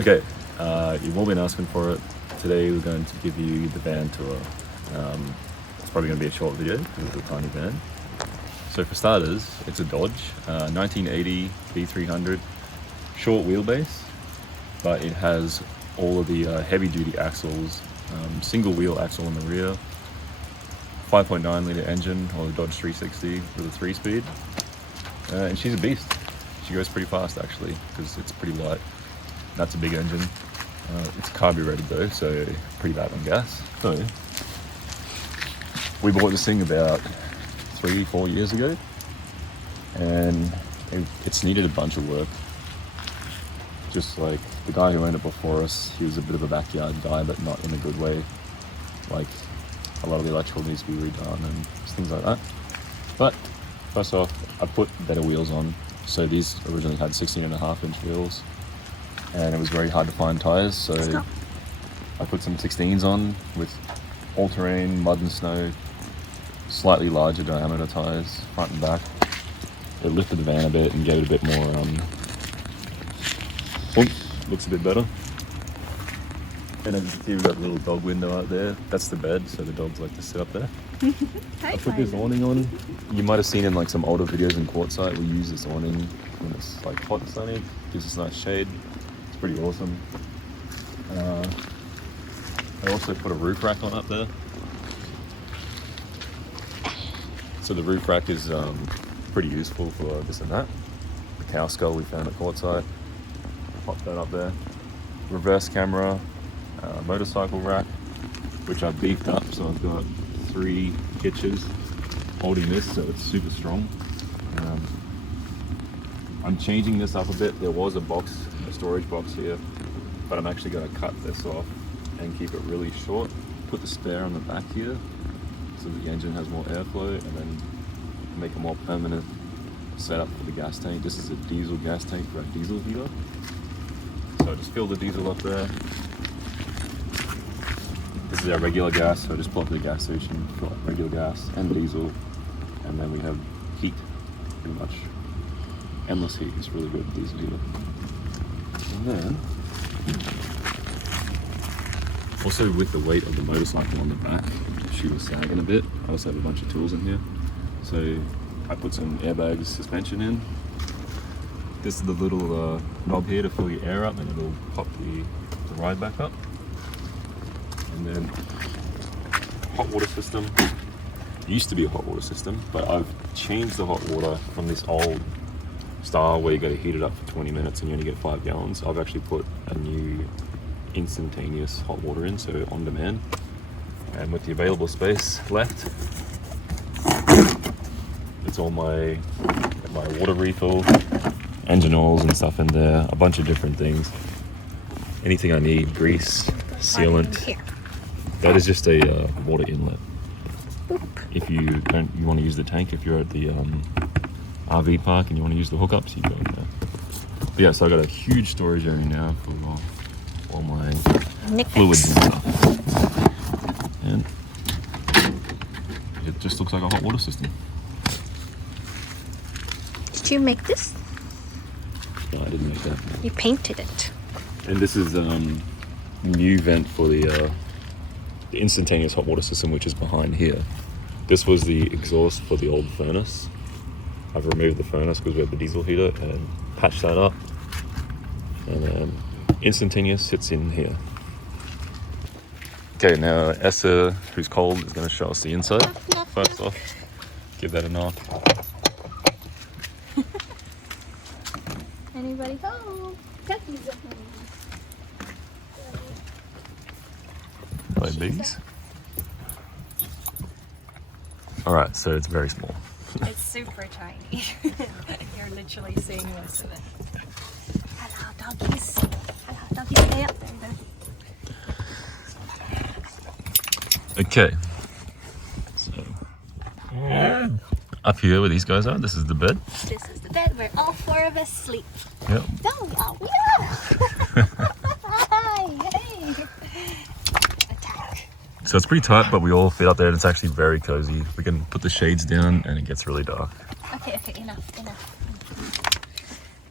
Okay, you've all been asking for it. Today we're going to give you the van tour. It's probably going to be a short video because it's a tiny van. So for starters, it's a Dodge 1980 B300, short wheelbase, but it has all of the heavy duty axles, single wheel axle in the rear, 5.9 litre engine or the Dodge 360 with a 3-speed, and she's a beast. She goes pretty fast actually because it's pretty light. That's a big engine. It's carbureted though, so pretty bad on gas. So we bought this thing about 3-4 years ago, and it's needed a bunch of work. Just like the guy who owned it before us, he was a bit of a backyard guy, but not in a good way. Like a lot of the electrical needs to be redone and things like that. But first off, I put better wheels on. So these originally had 16.5-inch wheels, and it was very hard to find tires. So I put some 16s on with all-terrain, mud and snow, slightly larger diameter tires, front and back. It lifted the van a bit and gave it a bit more, looks a bit better. And as you can see, we've got a little dog window out there. That's the bed, so the dogs like to sit up there. I put this awning on. You might have seen in like some older videos in Quartzsite, we use this awning when it's like hot and sunny. Gives us nice shade. It's pretty awesome. I also put a roof rack on up there. So the roof rack is pretty useful for this and that. The cow skull we found at Quartzsite. Pop that up there. Reverse camera, motorcycle rack, which I've beefed up, so I've got 3 hitches holding this, so it's super strong. I'm changing this up a bit. There was a storage box here, but I'm actually going to cut this off and keep it really short. Put the spare on the back here so that the engine has more airflow, and then make a more permanent setup for the gas tank. This is a diesel gas tank for our diesel heater. So I just fill the diesel up there. This is our regular gas, so I just plug the gas station, fill up regular gas and diesel, and then we have heat, pretty much. Endless heat. It's really good diesel heater. And then, also with the weight of the motorcycle on the back, she was sagging a bit. I also have a bunch of tools in here. So I put some airbags suspension in. This is the little knob here to fill your air up, and it'll pop the ride back up. And then hot water system. It used to be a hot water system, but I've changed the hot water from this old style where you got to heat it up for 20 minutes and you only get 5 gallons. I've actually put a new instantaneous hot water in, so on demand. And with the available space left, it's all my water refill, engine oils and stuff in there, a bunch of different things. Anything I need, grease, sealant. That is just a water inlet. Boop. If you want to use the tank, if you're at the RV park and you want to use the hookups, you go in there. But yeah, so I got a huge storage area now for all my fluids and stuff. And it just looks like a hot water system. Did you make this? No, I didn't make that. You painted it. And this is new vent for the instantaneous hot water system, which is behind here. This was the exhaust for the old furnace. I've removed the furnace because we have the diesel heater and patched that up. And instantaneous sits in here. Okay, now Essa, who's cold, is going to show us the inside. First off, give that a knock. Anybody home? Tucky's at home. Like these. Alright, so it's very small. It's super tiny. You're literally seeing most of it. Hello, doggies. Hello, doggies. Stay up there, though. Okay. So, up here where these guys are, this is the bed. This is the bed where all 4 of us sleep. Yep. Don't we all? We are. Hey. Attack. So it's pretty tight, but we all fit up there and it's actually very cozy. We can put the shades down and it gets really dark. Okay, enough.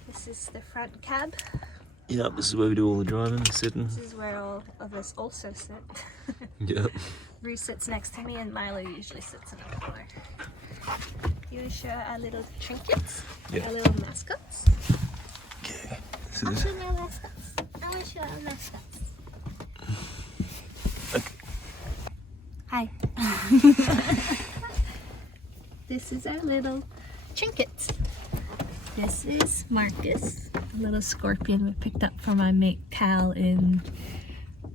This is the front cab. Yep, this is where we do all the driving and sitting. This is where all of us also sit. Yep. Bruce sits next to me and Milo usually sits in the corner. You want to show our little trinkets? Yeah. Our little mascots? Okay. I'll show our mascots. I want to show our mascots. Okay. Hi. This is our little trinket. This is Marcus, a little scorpion we picked up from my mate Cal in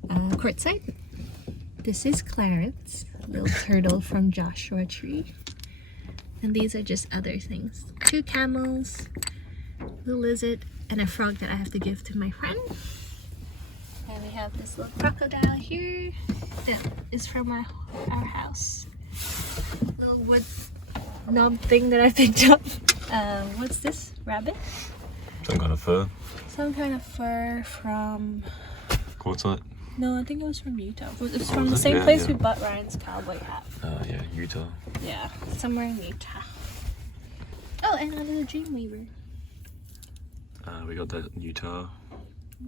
Quartzsite. This is Clarence, a little turtle from Joshua Tree. And these are just other things. 2 camels, a lizard, and a frog that I have to give to my friend. And we have this little crocodile here that is from our house. Little wood knob thing that I picked up. What's this? Rabbit? Some kind of fur. Some kind of fur from... Quartzsite? No, I think it was from Utah. It's from the it? same Yeah, place yeah. we bought Ryan's cowboy hat. Yeah, Utah. Yeah, somewhere in Utah. Oh, and a little Dreamweaver. We got that in Utah.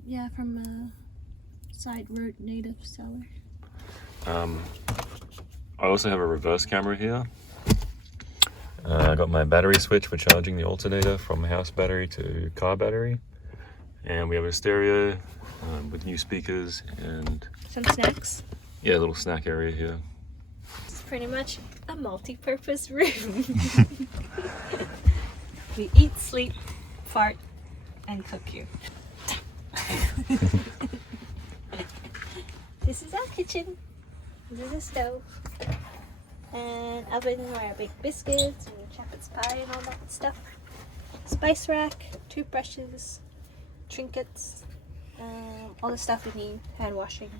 Yeah, from a side road native seller. I also have a reverse camera here. I got my battery switch for charging the alternator from house battery to car battery. And we have a stereo with new speakers and... Some snacks. Yeah, a little snack area here. It's pretty much a multi-purpose room. We eat, sleep, fart, and cook here. This is our kitchen. This is a stove. And oven where I bake biscuits and shepherd's pie and all that stuff. Spice rack, toothbrushes, trinkets, all the stuff we need, hand washing.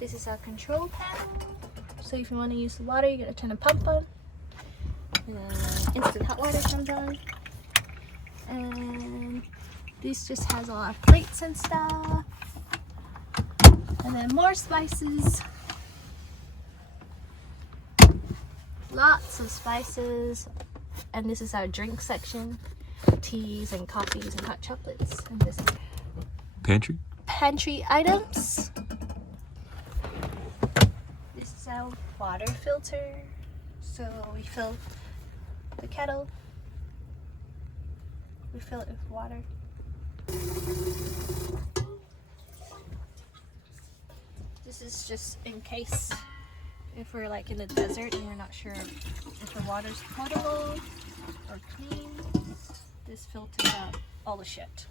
This is our control panel. So if you want to use the water, you gotta turn a pump on. Instant hot water comes on. And this just has all our plates and stuff. And then more spices. Lots of spices. And this is our drink section. Teas and coffees and hot chocolates. And this is Pantry? pantry items. This is our water filter. So we fill the kettle. We fill it with water. This is just in case if we're like in the desert and we're not sure if the water's potable or clean. This filters out all the shit.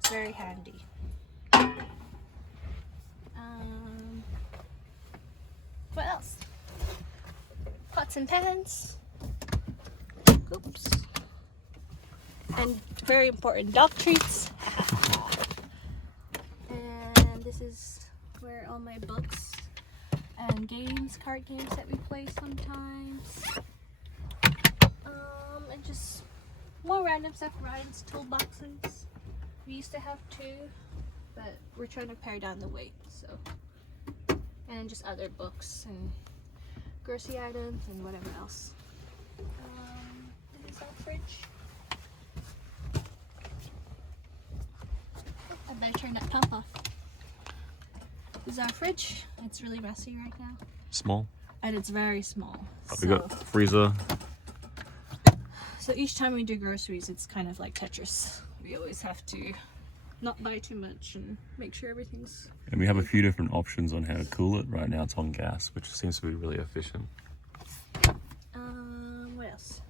It's very handy. What else? Pots and pans. Oops. And very important, dog treats. And this is where all my books and games, card games that we play sometimes. And just more random stuff. Ryan's toolboxes. We used to have 2, but we're trying to pare down the weight, so. And then just other books and grocery items and whatever else. This is our fridge. I better turn that pump off. This is our fridge. It's really messy right now. Small. And it's very small. We got freezer. So each time we do groceries, it's kind of like Tetris. We always have to not buy too much and make sure everything's... And we have a few different options on how to cool it. Right now it's on gas, which seems to be really efficient. What else?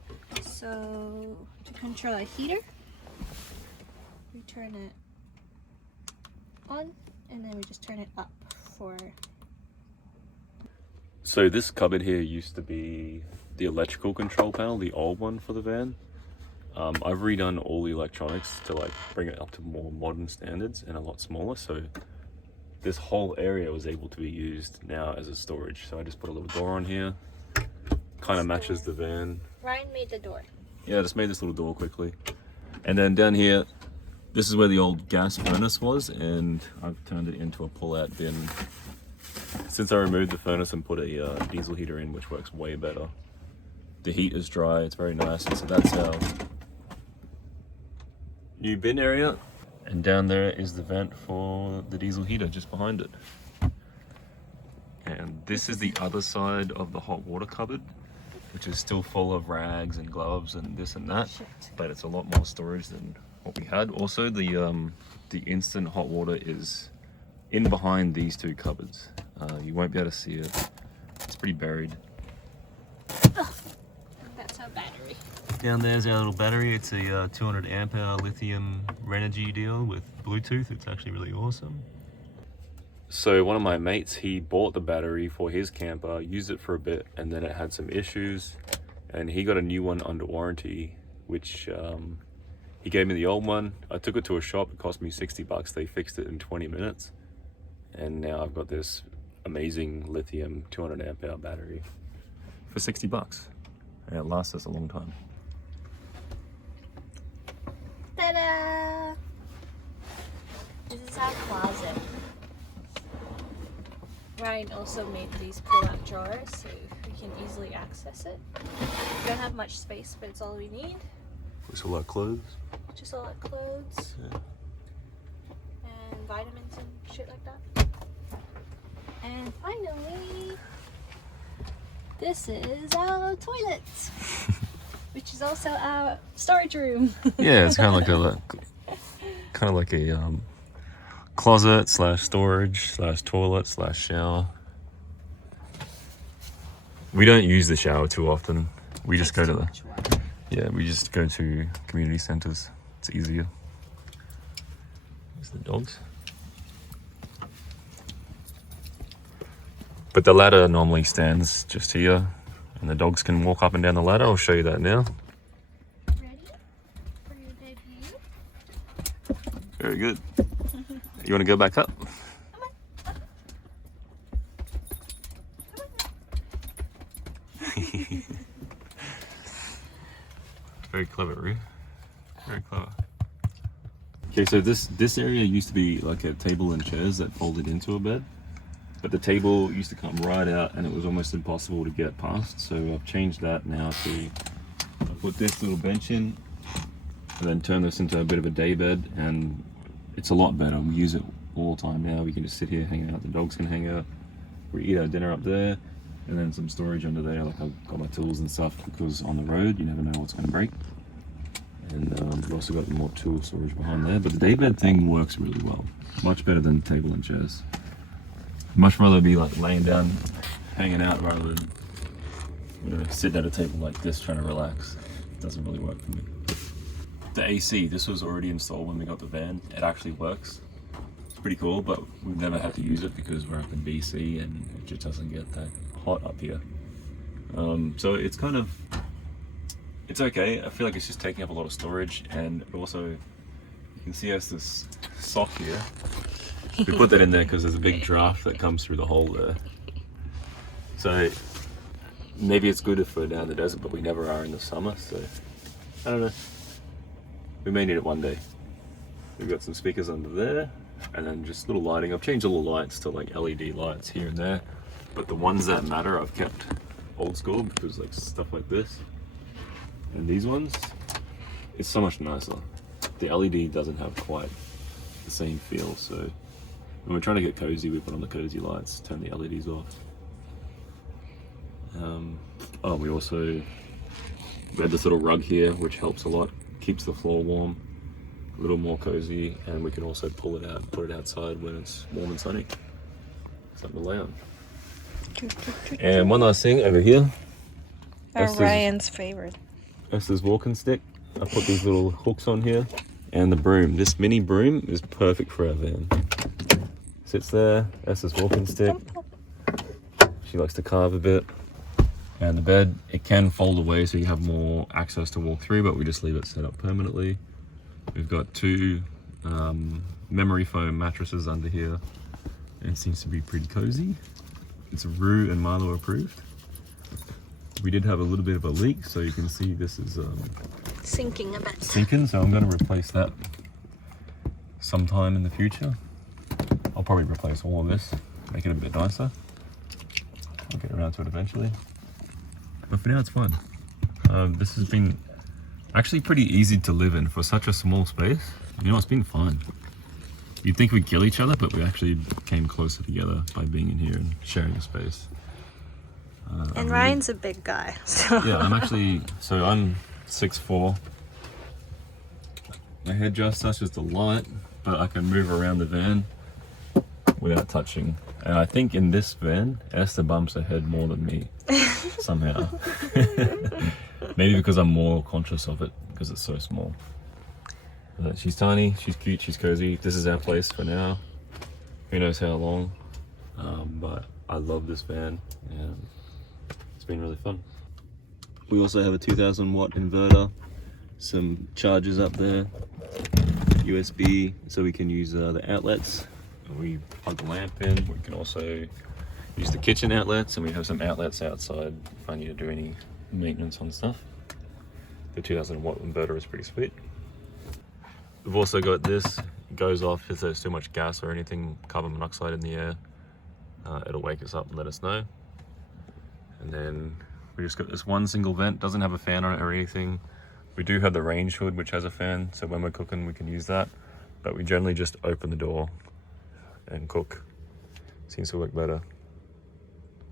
So to control our heater, we turn it on and then we just turn it up for... So this cupboard here used to be the electrical control panel, the old one for the van. I've redone all the electronics to like bring it up to more modern standards and a lot smaller. So this whole area was able to be used now as a storage. So I just put a little door on here. Kind of matches the van. Ryan made the door. Yeah, I just made this little door quickly. And then down here, this is where the old gas furnace was, and I've turned it into a pull-out bin. Since I removed the furnace and put a diesel heater in, which works way better. The heat is dry, it's very nice, and so that's how new bin area. And down there is the vent for the diesel heater just behind it. And this is the other side of the hot water cupboard, which is still full of rags and gloves and this and that. Shit. But it's a lot more storage than what we had. Also, the instant hot water is in behind these two cupboards. You won't be able to see it. It's pretty buried. Oh, that's our battery. Down there's our little battery. It's a 200 amp hour lithium Renogy deal with Bluetooth. It's actually really awesome. So one of my mates, he bought the battery for his camper, used it for a bit, and then it had some issues, and he got a new one under warranty, which he gave me the old one. I took it to a shop. It cost me $60. They fixed it in 20 minutes, and now I've got this amazing lithium 200 amp hour battery for $60, and it lasts us a long time. Ta-da! This is our closet. Ryan also made these pull-out drawers so we can easily access it. We don't have much space, but it's all we need. Looks a lot of clothes. Just all our clothes. Yeah. And vitamins and shit like that. And finally, this is our toilet, which is also our storage room. Yeah, it's kind of like a closet slash storage slash toilet slash shower. We don't use the shower too often. We just go to we just go to community centers. It's easier. There's the dogs. But the ladder normally stands just here, and the dogs can walk up and down the ladder. I'll show you that now. Ready for your debut? Very good. You want to go back up? Very clever, Roo. Very clever. Okay, so this area used to be like a table and chairs that folded into a bed, but the table used to come right out and it was almost impossible to get past. So I've changed that now to put this little bench in and then turn this into a bit of a day bed, and it's a lot better. We use it all the time now. We can just sit here, hang out. The dogs can hang out. We eat our dinner up there, and then some storage under there. Like I've got my tools and stuff, because on the road you never know what's going to break. And we've also got more tool storage behind there. But the daybed thing works really well, much better than table and chairs. Much rather be like laying down, hanging out, rather than sitting at a table like this trying to relax. It doesn't really work for me. The AC, this was already installed when we got the van. It actually works. It's pretty cool, but we've never had to use it because we're up in BC and it just doesn't get that hot up here. So it's kind of, it's okay. I feel like it's just taking up a lot of storage, and also you can see us this sock here. We put that in there because there's a big draft that comes through the hole there. So maybe it's good if we're down in the desert, but we never are in the summer, so I don't know. We may need it one day. We've got some speakers under there, and then just little lighting. I've changed all the lights to like LED lights here and there, but the ones that matter I've kept old school, because like stuff like this and these ones, it's so much nicer. The LED doesn't have quite the same feel, so when we're trying to get cozy, we put on the cozy lights, turn the LEDs off. We had this little rug here, which helps a lot, keeps the floor warm, a little more cozy, and we can also pull it out and put it outside when it's warm and sunny. Something to lay on. And one last thing over here. Ryan's favorite. Esther's walking stick. I put these little hooks on here, and the broom. This mini broom is perfect for our van. Sits there. Esther's walking stick. She likes to carve a bit. And the bed, it can fold away so you have more access to walk through, but we just leave it set up permanently. We've got two memory foam mattresses under here, and it seems to be pretty cozy. It's Roo and Milo approved. We did have a little bit of a leak, so you can see this is Sinking a bit. sinking, so I'm going to replace that sometime in the future. I'll probably replace all of this, make it a bit nicer. I'll get around to it eventually. But for now it's fine. This has been Actually pretty easy to live in for such a small space. You know, it's been fun. You'd think we'd kill each other, but we actually came closer together by being in here and sharing a space. And Ryan's a big guy, so. Yeah, I'm 6'4". My head just touches the light, but I can move around the van without touching. And I think in this van, Esther bumps her head more than me, somehow. Maybe because I'm more conscious of it, because it's so small. But she's tiny, she's cute, she's cozy. This is our place for now. Who knows how long. But I love this van, and it's been really fun. We also have a 2000 watt inverter, some chargers up there, USB, so we can use the outlets. We plug the lamp in. We can also use the kitchen outlets, and we have some outlets outside if I need to do any maintenance on stuff. The 2000 watt inverter is pretty sweet. We've also got this. It goes off if there's too much gas or anything, carbon monoxide in the air. It'll wake us up and let us know. And then we just got this one single vent, doesn't have a fan on it or anything. We do have the range hood, which has a fan, so when we're cooking we can use that. But we generally just open the door and cook. Seems to work better.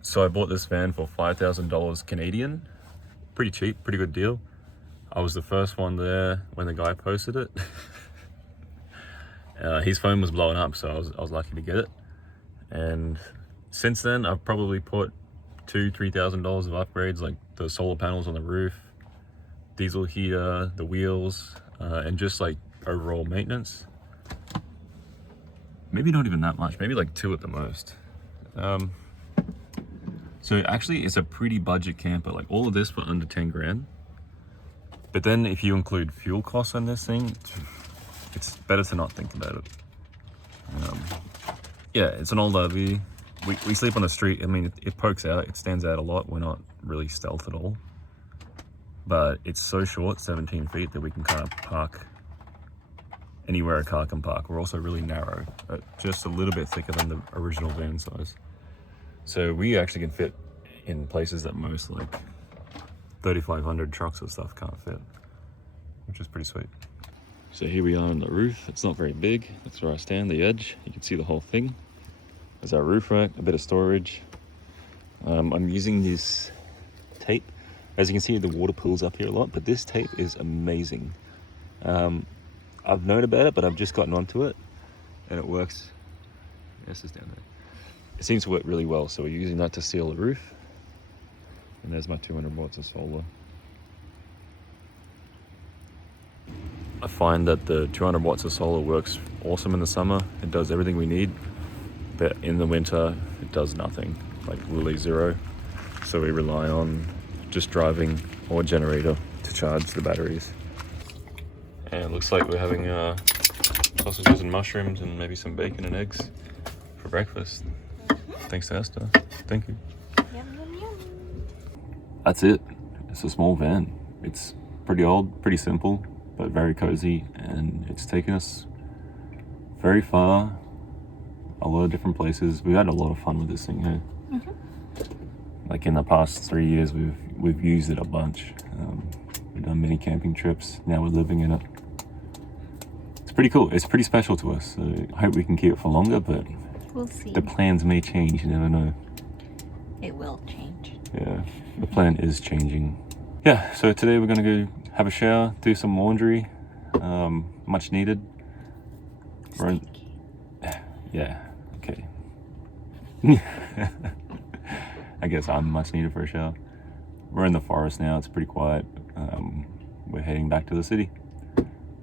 So I bought this van for $5,000 Canadian. Pretty cheap, pretty good deal. I was the first one there when the guy posted it. His phone was blowing up, so I was lucky to get it. And since then, I've probably put $2,000-$3,000 of upgrades, like the solar panels on the roof, diesel heater, the wheels, and just like overall maintenance. Maybe not even that much, maybe like 2 at the most. So actually it's a pretty budget camper, like all of this for under 10 grand. But then if you include fuel costs on this thing, it's better to not think about it. Yeah, it's an old RV. We sleep on the street. I mean, it pokes out, it stands out a lot. We're not really stealth at all. But it's so short, 17 feet, that we can kind of park anywhere a car can park. We're also really narrow, just a little bit thicker than the original van size. So we actually can fit in places that most like 3,500 trucks or stuff can't fit, which is pretty sweet. So here we are on the roof. It's not very big. That's where I stand, the edge. You can see the whole thing. There's our roof rack, a bit of storage. I'm using this tape. As you can see, the water pools up here a lot, but this tape is amazing. I've known about it, but I've just gotten onto it, and it works. This is down there. It seems to work really well, so we're using that to seal the roof. And there's my 200 watts of solar. I find that the 200 watts of solar works awesome in the summer. It does everything we need, but in the winter, it does nothing, like literally zero. So we rely on just driving or generator to charge the batteries. And it looks like we're having sausages and mushrooms and maybe some bacon and eggs for breakfast. Thanks to Esther. Thank you. Yum, yum, yum. That's it. It's a small van. It's pretty old, pretty simple, but very cozy, and it's taken us very far, a lot of different places. We've had a lot of fun with this thing here. Like in the past 3 years, we've used it a bunch. We've done many camping trips. Now we're living in it. It's pretty cool. It's pretty special to us. So I hope we can keep it for longer, but We'll see. the plans may change. You never know. It will change. Yeah, the plan is changing. Yeah, so today we're gonna go have a shower, do some laundry, much needed. We're in, yeah, okay. I guess I'm much needed for a shower. We're in the forest now, it's pretty quiet. We're heading back to the city.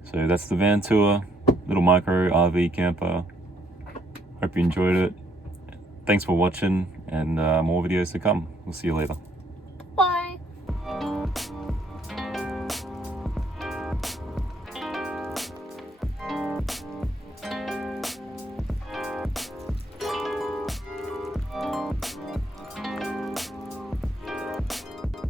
So that's the van tour, little micro RV camper. Hope you enjoyed it. Thanks for watching, and more videos to come. We'll see you later.